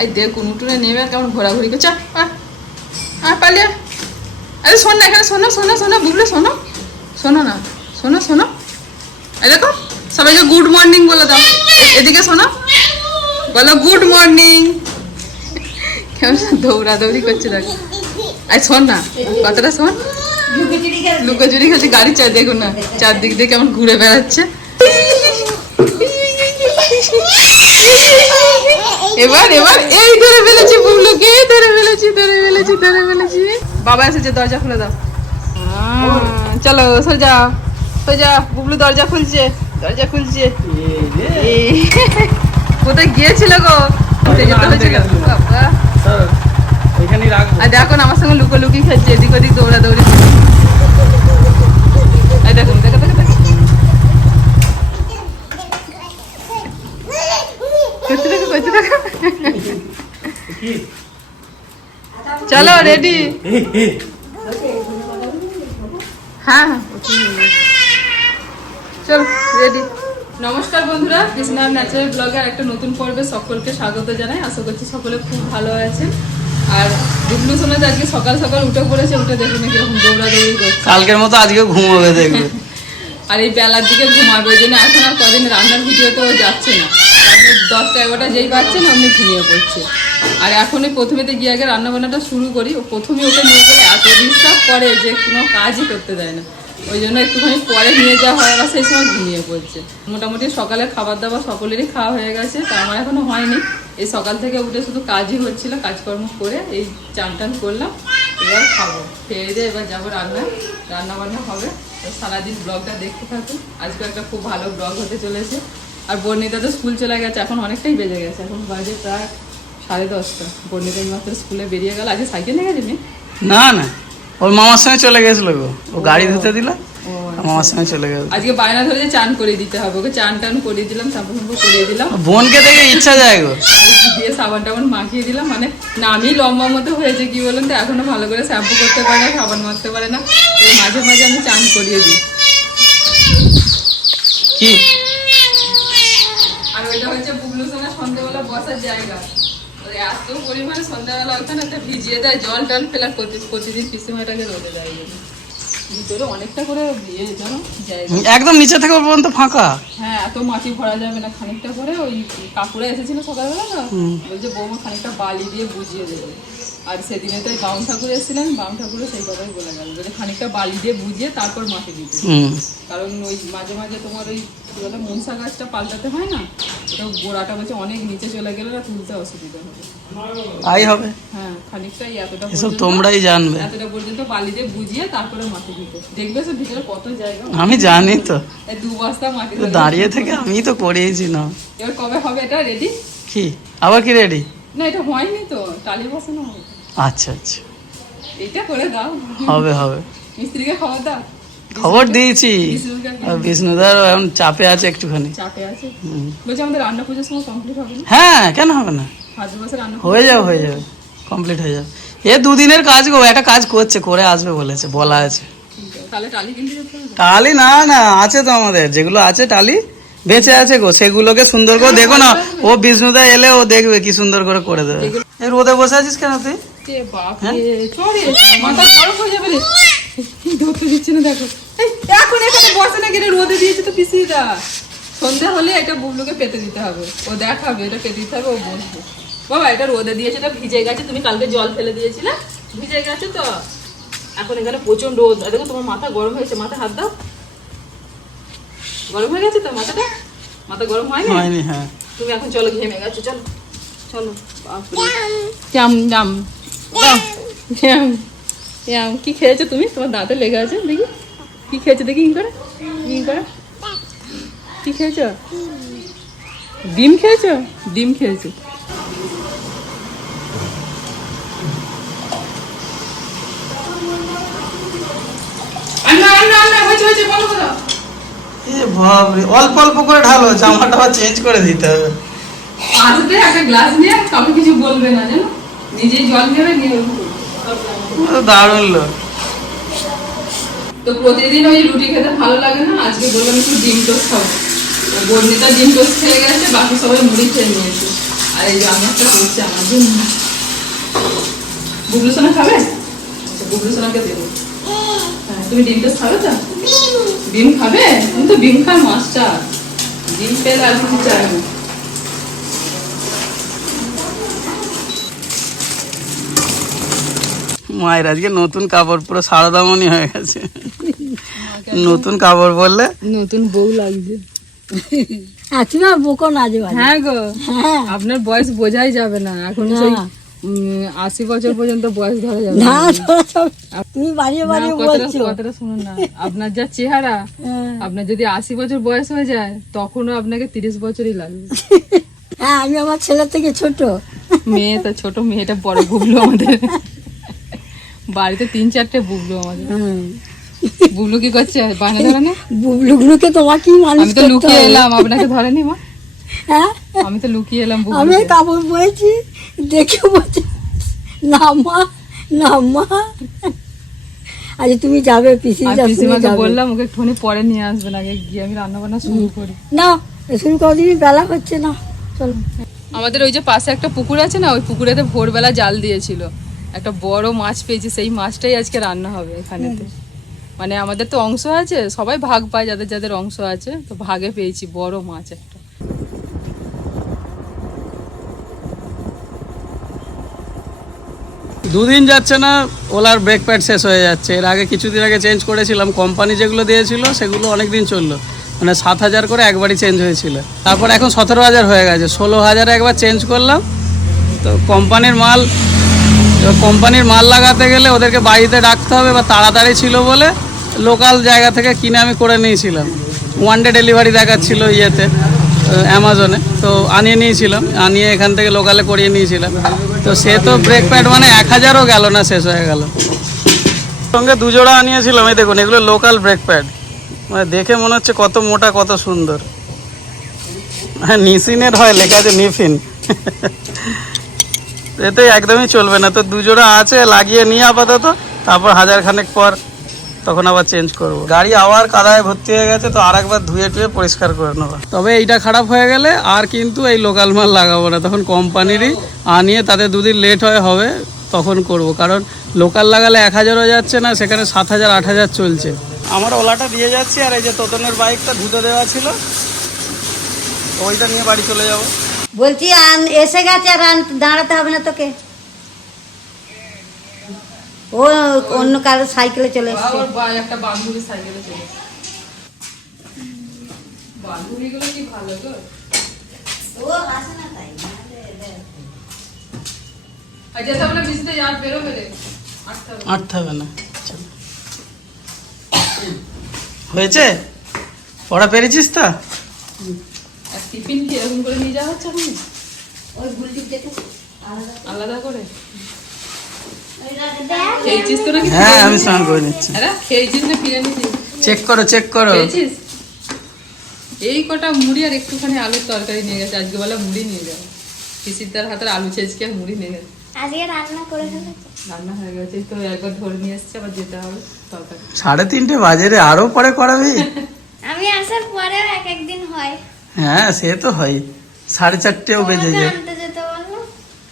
I দেখুন উঠুনে নেমে কেমন ঘোরাঘুরি করছে। আয় পালিয়ে। আরে শোন না এখানে, শোনো শোনো শোনো বুবলু শোনো। শোনো না, শোনো শোনো। এই দেখো, সবাইকে গুড মর্নিং বলে দাও। এদিকে শোনো। বলো গুড মর্নিং কেমন দৌড়াদৌড়ি করছে দেখো। আই শোন না, কথাটা শোন। লুকোচুরি খেলছে, গাড়ি চার দেখুন না, চারদিক দিয়ে কেমন ঘুরে বেড়াচ্ছে। এবার এবার এই ধরে ফেলেছি বুবলুকে এই ধরে ফেলেছি ধরে ফেলেছি ধরে ফেলেছি। বাবা এসেছে দরজা খুলে দাও। চলো সোজা সোজা বুবলু দরজা খুলছে দরজা খুলছে। কোথায় গিয়েছিল গো? আর দেখুন আমার সঙ্গে লুকোলুকি খেলছে এদিক ওদিক দৌড়াদৌড়ি। দেখুন দেখো দেখো দেখো করতে দেখো করতে দেখো কি চলো রেডি হ্যাঁ হ্যাঁ চলো রেডি নমস্কার বন্ধুরা কৃষ্ণার ন্যাচারাল ব্লগের একটা নতুন পর্বে সকলকে স্বাগত জানাই। আশা করছি সকলে খুব ভালো আছেন। আর ডুবলু শোনা আজকে সকাল সকাল উঠে পড়েছে উঠে দেখুন কীরকম দৌড়াদৌড়ি করছে। কালকের মতো আজকে ঘুমোবে দেখবে। আর এই বেলার দিকে ঘুমাবে ওই জন্য এখন আর কদিন রান্নার ভিডিওতে তো যাচ্ছে না। দশটা এগারোটা যেই পাচ্ছে না, অমনি ঘুমিয়ে পড়ছে। আর এখনই প্রথমেতে গিয়ে আগে রান্না বান্নাটা শুরু করি। ও প্রথমে ওকে নিয়ে গেলে এত ডিস্টার্ব করে যে কোনো কাজই করতে দেয় না। ওই জন্য একটুখানি পরে নিয়ে যাওয়া হয়, আবার সেই সময় ঘুমিয়ে পড়ছে। মোটামুটি সকালে খাবার দাবার সকলেরই খাওয়া হয়ে গেছে, তা আমার এখনও হয়নি। এই সকাল থেকে উঠে শুধু কাজই হচ্ছিল, কাজকর্ম করে এই চান টান করলাম, এবার খাব। খেয়ে দিয়ে এবার যাব রান্না রান্না বান্না হবে সারাদিন ব্লগটা দেখতে থাকুন। আজকে একটা খুব ভালো ব্লগ হতে চলেছে। আর বর্ণিতা তো স্কুল চলে গেছে এখন অনেকটাই বেজে গেছে। এখন বাজে প্রায় সাড়ে দশটা। বর্ণিতা মাত্র স্কুলে বেরিয়ে গেল। আজকে সাইকেল নিয়ে গেছে না? না ওর মামার সঙ্গে চলে গেছিল গো। ও গাড়ি ধুতে দিল। ও মামার সঙ্গে চলে গেল আজকে বায়না ধরে চান করিয়ে দিতে হবে ওকে চান টান করিয়ে দিলাম শ্যাম্পু শ্যাম্পু করিয়ে দিলাম। বোনকে দেখে ইচ্ছা যায় গো। দিয়ে সাবান টাবান মাখিয়ে দিলাম মানে নামই লম্বা মতো হয়েছে কি বলুন তো এখনও ভালো করে শ্যাম্পু করতে পারে না সাবান মাখতে পারে না। ওই মাঝে মাঝে আমি চান করিয়ে দিই। কি আর ওইটা হচ্ছে বুবলু সোনা সন্ধ্যাবেলা বসার জায়গা ওই এত পরিমাণে সন্ধ্যাবেলা ওখানে একটা ভিজিয়ে দেয় জল টল ফেলা প্রতিদিন পিসিমাটাকে রোদে দেয় ভিতরে অনেকটা করে ইয়ে জানো একদম নিচে থেকে পর্যন্ত ফাঁকা? হ্যাঁ এত মাটি ভরা যাবে না খানিকটা করে ওই কাকুরা এসেছিল সকালবেলা না বলছে বৌমা খানিকটা বালি দিয়ে বুঝিয়ে দেবে। আর সেদিনে তো বাউন ঠাকুর এসেছিলেন বাউন ঠাকুরও সেই কথাই বলে গেল বলে খানিকটা বালি দিয়ে বুঝিয়ে তারপর মাটি দিতে। কারণ ওই মাঝে মাঝে তোমার ওই কি বলে মনসা গাছটা পাল্টাতে হয় না? ওটা গোড়াটা বলছে অনেক নিচে চলে গেলে না তুলতে অসুবিধা হবে। তাই হবে? হ্যাঁ খানিকটা এই এতটা এসব তোমরাই জানবে। এতটা পর্যন্ত বালি দিয়ে বুঝিয়ে তারপরে মাটি দিতে। দেখবে সে ভিতরে কত জায়গা? আমি জানি তো। এই দু বস্তা মাটি দাঁড়িয়ে থেকে আমি তো করিয়েছি না। এবার কবে হবে এটা রেডি কি? আবার কি রেডি না এটা হয়নি তো। টালি বসানো হবে। আচ্ছা আচ্ছা। এটা করে দাও। হবে হবে। মিস্ত্রিকে খবর দাও। খবর দিয়েছি। বিষ্ণুদার এখন চাপে আছে একটুখানি। চাপে আছে? বলছি আমাদের রান্না পুজোর সময় কমপ্লিট হবে হ্যাঁ কেন হবে না? হয়ে যাবে হয়ে যাবে। কমপ্লিট হয়ে যাবে। এ দুদিনের কাজ গো একটা কাজ করছে করে আসবে বলেছে বলা আছে। টালি না না আছে তো আমাদের যেগুলো আছে টালি বেঁচে আছে গো সেগুলোকে সুন্দর করে দেখো না ও বিষ্ণুদা এলে ও দেখবে কি সুন্দর করে করে দেবে। এই রোদে বসে আছিস কেন তুই? কে বাপরে চড়ে মাথা গরম হয়ে যাবে রে। ধরতে দিচ্ছে না দেখো। এখন এখানে বসে না কেন রোদে দিয়েছে তো পিসিটা সন্ধে হলে এটা বুবলুকে পেতে দিতে হবে। ও দেখাবে এটা পেতে দিতে হবে ও বসবে। বাবা এটা রোদে দিয়েছে এটা ভিজে গেছে তুমি কালকে জল ফেলে দিয়েছিলে? ভিজে গেছে তো? এখন এখানে প্রচণ্ড রোদ। দেখো তোমার মাথা গরম হয়েছে মাথা হাত দাও। গরম হয়ে গেছে তো মাথাটা? মাথা গরম হয়নি? হ্যাঁ। তুমি এখন চলো ঘেমে গেছো চলো। চলো জাম জাম কি খেয়েছো তুমি? তোমার দাঁতে লেগে আছে দেখি। কি খেয়েছো দেখি কি করে? কি করে? কি খেয়েছো? ডিম খেয়েছো? ডিম খেয়েছো। অল্প অল্প করে ঢালো জামাটা চেঞ্জ করে দিতে হবে। আদতে একটা গ্লাস নিয়ে কাউকে কিছু বলবে না জানো? নিজেই জল নেবে নিয়ে ওরকম করবে। ও তো দারুণ লোক। তো প্রতিদিন ওই রুটি খেতে ভালো লাগে না? আজকে বললাম একটু ডিম টোস্ট খাব। তো বর্ণিতা ডিম টোস্ট খেয়ে গেছে বাকি সবাই মুড়ি খেয়ে নিয়েছে। আর এই যে করছে আমার জন্য। বুবলু সোনা খাবে? আচ্ছা বুবলু সোনাকে দেবো। হ্যাঁ তুমি ডিমটা খাবে তো? ডিম। খাবে? তুমি তো ডিম খায় মাছটা ডিম পেলে আর কিছু চাই না। মায়ের আজকে নতুন কাপড় পুরো সারদামণি হয়ে গেছে। নতুন কাপড় পরলে? নতুন বউ লাগছে। আচ্ছা বোকো না যে হ্যাঁ গো হ্যাঁ। আপনার বয়স বোঝাই যাবে না। এখন সেই আশি বছর পর্যন্ত বয়স ধরা যাবে না। তুমি বাড়িয়ে বাড়িয়ে কথাটা বলছো। কথাটা শুনুন না। আপনার যা চেহারা হ্যাঁ। আপনার যদি আশি বছর বয়স হয়ে যায় তখনও আপনাকে তিরিশ বছরই লাগবে। হ্যাঁ আমি আমার ছেলে থেকে ছোট। মেয়ে তা ছোট মেয়েটা বড় বুবলু আমাদের। বাড়িতে তিন চারটে বুবলু আমাদের। বুবলু কি করছে? বায়না ধরে না। বুবলুগুলোকে তোমাকেই মানুষ আমি তো লুকিয়ে এলাম আপনাকে ধরেনি মা। হ্যাঁ? আমি তো লুকিয়ে এলাম আমি বুবলু কাপড় পরেছি দেখে বলছি না মা না মা। আজ তুমি যাবে পিসি আর শাশুড়ি পিসিমাকে বললাম ওকে একটুখানি পরে নিয়ে আসবেন আগে গিয়ে আমি রান্না বান্না শুরু করি। না শুরু কদিনই বেলা হচ্ছে না। চলো। আমাদের ওই যে পাশে একটা পুকুর আছে না ওই পুকুরেতে ভোরবেলা জাল দিয়েছিল। একটা বড় মাছ পেয়েছি সেই মাছটাই আজকে রান্না হবে এখানেতে। মানে আমাদের তো অংশ আছে সবাই ভাগ পায় যাদের যাদের অংশ আছে তো ভাগে পেয়েছি বড় মাছ একটা। দুদিন যাচ্ছে না ওলার ব্রেক প্যাড শেষ হয়ে যাচ্ছে। এর আগে কিছুদিন আগে চেঞ্জ করেছিলাম কোম্পানি যেগুলো দিয়েছিল সেগুলো অনেক দিন চলল। মানে সাত হাজার করে একবারই চেঞ্জ হয়েছিল। তারপর এখন সতেরো হাজার হয়ে গেছে ষোলো হাজারে একবার চেঞ্জ করলাম। তো কোম্পানির মাল এবার কোম্পানির মাল লাগাতে গেলে ওদেরকে বাড়িতে ডাকতে হবে বা তাড়াতাড়ি ছিল বলে লোকাল জায়গা থেকে কিনে আমি করে নিয়েছিলাম। ওয়ান ডে ডেলিভারি দেখাচ্ছিল ইয়েতে অ্যামাজনে তো আনিয়ে নিয়েছিলাম, আনিয়ে এখান থেকে লোকালে করিয়ে নিয়েছিলাম। তো সে তো ব্রেক প্যাড মানে এক হাজারও গেল না, শেষ হয়ে গেল। সঙ্গে দুজোড়া আনিয়েছিলাম, এই দেখুন, এগুলো লোকাল ব্রেক প্যাড মানে দেখে মনে হচ্ছে কত মোটা, কত সুন্দর। হ্যাঁ নিসিনের হয়, লেখা আছে নিফিন এতে একদমই চলবে না। তো দুজোড়া আছে লাগিয়ে নিয়ে আপাতত তারপর হাজার খানেক পর তখন আবার চেঞ্জ করব। গাড়ি আবার কাদায় ভর্তি হয়ে গেছে তো আর একবার ধুয়ে টুয়ে পরিষ্কার করে নেব। তবে এইটা খারাপ হয়ে গেলে আর কিন্তু এই লোকাল মাল লাগাবো না। তখন কোম্পানিরই আনিয়ে তাদের দুদিন লেট হয়ে হবে তখন করব। কারণ লোকাল লাগালে এক হাজারও যাচ্ছে না সেখানে সাত হাজার আট হাজার চলছে। আমার ওলাটা দিয়ে যাচ্ছি আর এই যে তোতনের বাইকটা ধুতে দেওয়া ছিল ওইটা নিয়ে বাড়ি চলে যাব। বলছি আন- এসে গেছে আর আন- দাঁড়াতে হবে না তোকে। ও অন্য কারও সাইকেলে চলে এসছে। আবার বা- একটা বান্ধবী সাইকেলে চলে বান্ধবীগুলো কি ভালো গো আর যেতে হবে না বেরোবে রে আটটা চলো। হয়েছে? পড়া পেরেছিস তা? টিফিন কি এরকম করে নিয়ে যাওয়া হচ্ছে এখন? ওই গুলটির যেটা আলাদা করে। খেয়েছিস তো নাকি? হ্যাঁ আমি স্নান করে নিচ্ছি। আরে খেয়েছিস না ফিরে নিছিস চেক করো চেক করো। খেয়েছিস? এই কটা মুড়ি আর একটুখানি আলুর তরকারি নিয়ে গেছে। আজকে বেলা মুড়ি নিয়ে যাবে। পিসিদার হাতের আলু ছেঁচকে আর মুড়ি নিয়ে গেছে। আজকে রান্না করে ফেলেছে। রান্না হয়ে গেছে তো একবার ধরে নিয়ে এসছে আবার যেতে হবে তরকারি। সাড়ে তিনটে বাজে রে আরও পরে করাবি? আমি আসার পরেও এক একদিন হয়। হ্যাঁ সে তো হয়। সাড়ে চারটেও বেজে যায়।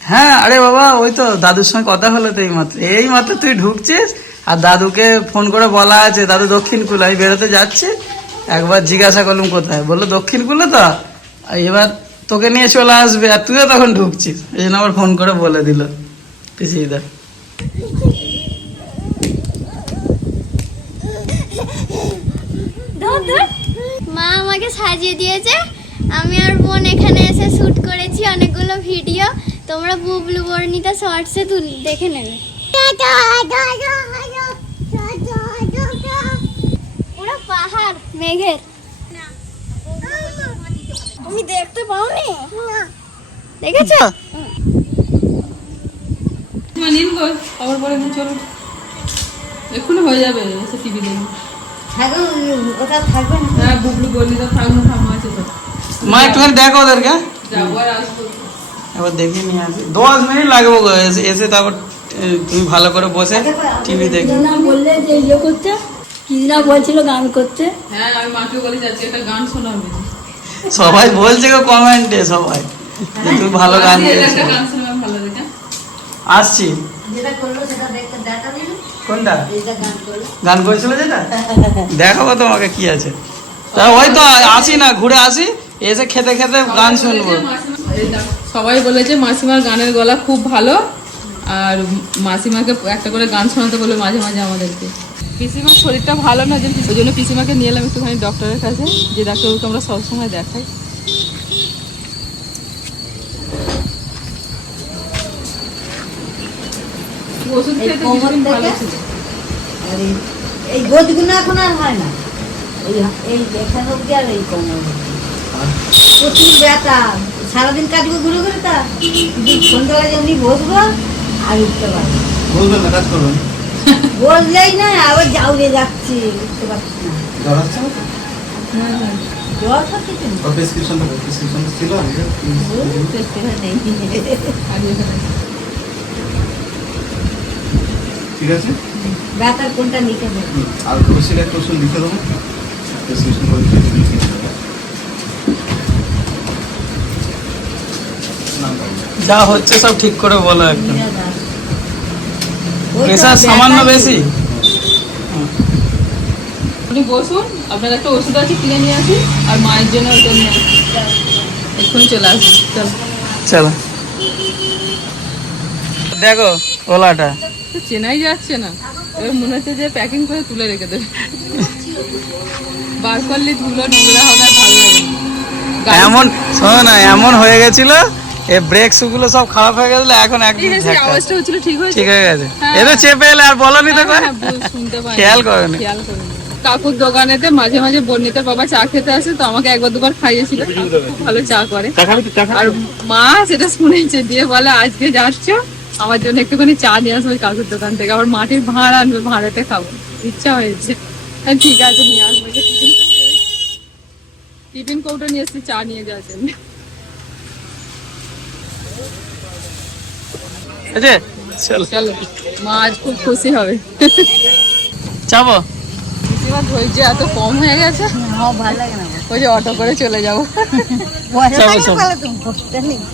হ্যাঁ আরে বাবা ওই তো দাদুর সঙ্গে কথা হলো তো এই মাত্র। এই মাত্র তুই ঢুকছিস আর দাদুকে ফোন করে বলা আছে দাদু দক্ষিণ কুল আমি বেরোতে যাচ্ছি। একবার জিজ্ঞাসা করলাম কোথায়? বলল দক্ষিণ কুলে তো এবার তোকে নিয়ে চলে আসবে আর তুইও তখন ঢুকছিস। এই জন্য আবার ফোন করে বলে দিল পিসিদা। ধর ধর। মা আমাকে সাজিয়ে দিয়েছে। আমি আর বোন এখানে এসে শ্যুট করেছি অনেকগুলো ভিডিও। তোমরা বুবলু বর্ণিতা শর্টসে তুল দেখে নেবে। পুরো পাহাড় মেঘের। তুমি দেখতে পাওনি? দেখেছ? নিন গো খবর পরে চলো। এক্ষুনি হয়ে যাবে টিভি দেখুন হ্যাঁ হ্যাঁ মা একটুখানি দেখো ওদেরকে। যাব আর আসব এবার দেখে নিয়ে আসি। দশ মিনিট লাগবে এসে তারপর তুমি ভালো করে বসে টিভি দেখবে বললে যে ইয়ে করতে কি না বলছিল গান করতে হ্যাঁ আমি মাকে বলে যাচ্ছি একটা গান শোনাবে। সবাই বলছে গো কমেন্টে সবাই। যে তুমি ভালো গান গেয়েছো দেখে। আসছি। যেটা করল সেটা দেখতে দেখা দিল কোনটা? গান করেছিল যেটা? দেখাবো তোমাকে কি আছে। তা ওই তো আসি না ঘুরে আসি এসে খেতে খেতে গান শুনব। সবাই বলেছে মাসিমার গানের গলা খুব ভালো আর মাসিমাকে একটা করে গান শোনাতে বলে মাঝে মাঝে আমাদেরকে। পিসিমার শরীরটা ভালো না যে ওই জন্য পিসিমাকে নিয়ে এলাম একটুখানি ডক্টরের কাছে যে ডাক্তারবাবুকে আমরা সবসময় দেখাই। ওষুধ এই ভালো ছিল। আর গোদগুলো এখন আর হয় না। এই এই এখানে অব্দি আর এই কোমর প্রচুর ব্যথা। সারাদিন কাটবো ঘুরে ঘুরে তা। সন্ধ্যাবেলা যেমনি বসবো আর উঠতে পারব না। না কাজ করবেন? বসলেই না আবার জাউরে যাচ্ছি উঠতে পারছি না। জ্বর আসছে না জ্বর তো কিছু নেই। ও প্রেসক্রিপশনটা প্রেসক্রিপশনটা ছিল আগে। প্রেসক্রিপশন নেই আর এখানে ঠিক আছে? ব্যথার কোনটা নিতে হবে হুম, আর বেশি একটা ওষুধ লিখে দেবো। প্রেসক্রিপশন করে লিখে লিখে দেবো। নাম্বার যা হচ্ছে সব ঠিক করে বলো একদম। প্রেশার সামান্য বেশি। আপনি বসুন আপনার একটা ওষুধ আছে কিনে নিয়ে আসি আর মায়ের জন্য ওটা নিয়ে এক্ষুনি চলে আসি চল। চলো। দেখো ওলাটা। চেনাই যাচ্ছে না। এবার মনে হচ্ছে যে প্যাকিং করে তুলে রেখে দেবে। বার করলে ধুলো নোংরা হবে ভালো লাগে এমন শোনো না এমন হয়ে গেছিল এ ব্রেকগুলো সব খারাপ হয়ে গেছিল এখন একদম। আওয়াজটা হচ্ছিল ঠিক হয়েছে? ঠিক হয়ে গেছে। হ্যাঁ। এটা চেপে এলে আর বলনি তো হ্যাঁ, হ্যাঁ, খেয়াল করেনি। খেয়াল করেনি। কাকুর দোকানেতে মাঝে মাঝে বর্ণিতার বাবা চা খেতে আসে তো আমাকে একবার দুবার খাইয়েছিল। খুব ভালো চা করে আর মা সেটা শুনেছে দিয়ে বলে আজকে যাচ্ছ আমার জন্য একটুখানি চা নিয়ে আসবে কাকুর দোকান থেকে। আবার মাটির ভাঁড় আনবে ভাঁড়াতে খাব। ইচ্ছা হয়েছে। হ্যাঁ, ঠিক আছে নিয়ে আসব। টিফিন কৌটো- নিয়ে এসছি চা নিয়ে যাওয়ার জন্য। চলো। চলো। মা আজ খুব খুশি হবে। যাব পিসিমার ধৈর্য এত কম হয়ে গেছে। ভালো লাগে না। ওই যে অটো করে চলে যাব।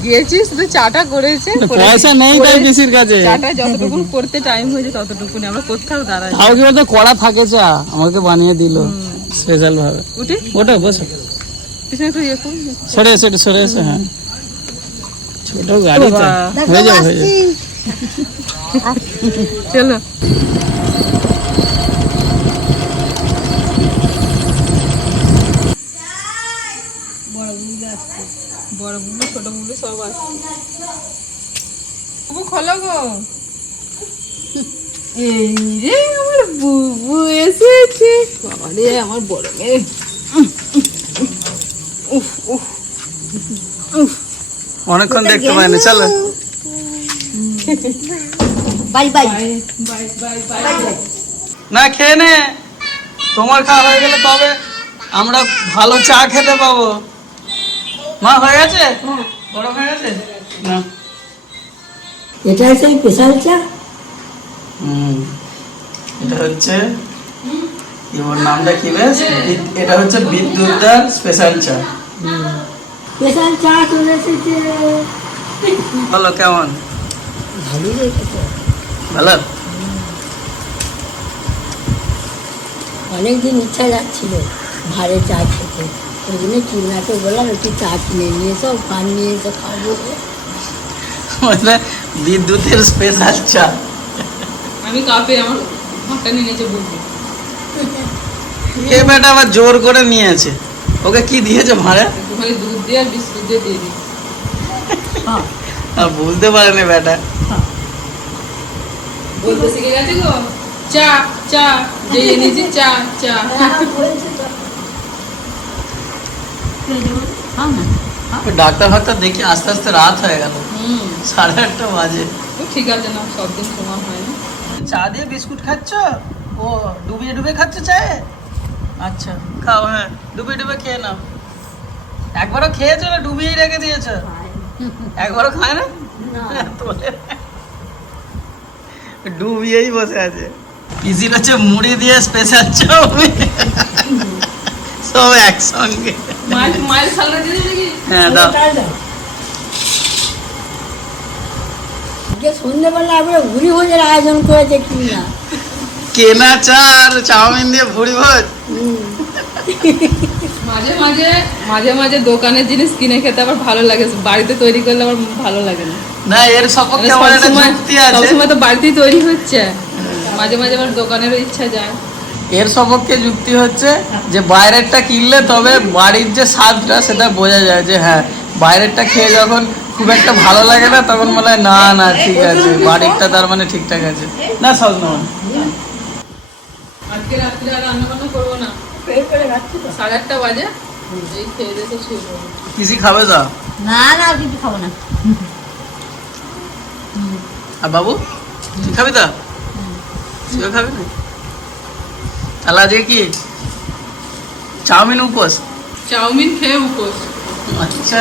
গিয়েছি শুধু চাটা করেছে পয়সা নেই তাই পিসির কাছে চাটা যতটুকু করতে টাইম হয়েছে ততটুকুনি আমরা কোথাও দাঁড়াই। তাও কি বলতো কড়া থাকে চা? আমাকে বানিয়ে দিল। স্পেশাল ভাবে উঠে? ওটা বসো। পিছনে একটু ইয়ে করুন। সরে এসে সরে এসে হ্যাঁ। ছোট গাড়ি হয়ে যাবে হয়ে যাবে। চলো। বড় ছোট সব আছে। খোলো গো। এই রে আমার বুবু এসেছে। বাবারে আমার বড় মেয়ে। উফ অনেকক্ষণ দেখতে পাইনি চলো। Bye bye. না খেয়ে নে। তোমার খাওয়া হয়ে গেলে তবে আমরা ভালো চা খেতে পাবো? মা হয়ে গেছে? গরম হয়ে গেছে? না। এটা হচ্ছে স্পেশাল চা। হুম। এটা হচ্ছে কি ওর নামটা কি বেশ? এটা হচ্ছে বিদ্যুৎদার স্পেশাল চা। স্পেশাল চা চলে এসেছে। বলো কেমন? রেখেছে ভালো? অনেকদিন ইচ্ছা যাচ্ছিল ভারে চা খেতে। ওই জন্য চুলনাকে বললাম একটু চা কিনে নিয়ে এসো পান নিয়ে এসো খাব। মানে বিদ্যুতের স্পেশাল চা। আমি কাপে আমার ভাতটা নিয়ে নিয়েছে বুবু এ বেটা আবার জোর করে নিয়েছে। ওকে কি দিয়েছে ভাড়া একটুখানি দুধ দিয়ে আর বিস্কুট দিয়ে দিয়ে দিই। হ্যাঁ। আর বুঝতে পারেনি বেটা। বলতে শিখে গেছে গো? চা চা যে এনেছি চা চা। না। ডাক্তার ফাক্তার দেখি আস্তে আস্তে রাত হয়ে গেল। সাড়ে আটটা বাজে। ঠিক আছে না সব দিন সমান হয় না। চা দিয়ে বিস্কুট খাচ্ছ? ও ডুবিয়ে ডুবে খাচ্ছ চায়ে? আচ্ছা খাও হ্যাঁ ডুবিয়ে ডুবে খেয়ে নাও। একবারও খেয়েছো না ডুবিয়েই রেখে দিয়েছ? একবারও খায় না। ডুবিয়েই বসে আছে। পিসির হচ্ছে মুড়ি দিয়ে স্পেশাল চাউমিন। সব একসঙ্গে। মাঝে মাঝে মাঝে মাঝে দোকানের জিনিস কিনে খেতে আবার ভালো লাগে। বাড়িতে তৈরি করলে আমার ভালো লাগে না। এর মানে সবসময় তো বাড়িতেই তৈরি হচ্ছে। মাঝে মাঝে আবার দোকানেরও ইচ্ছা যায়। এর সপক্ষে যুক্তি হচ্ছে যে বাইরেরটা কিনলে তবে বাড়ির যে স্বাদটা সেটা বোঝা যায় যে হ্যাঁ বাইরেরটা খেয়ে যখন খুব একটা ভালো লাগে না তখন মনে হয় না না ঠিক আছে বাড়িরটা তার মানে ঠিকঠাক আছে। না সব নয় আজকে রাত্রে আর রান্না বান্না করব না। সাড়ে আটটা বাজে এই খেয়ে দিয়ে তো শুয়ে পড়ব। কিসি খাবে তো? না না আর কিছু খাব না। আর বাবু তুই খাবি তো? তুইও খাবি না তাহলে আজকে কি চাউমিন উপোস চাউমিন খেয়ে উপোস আচ্ছা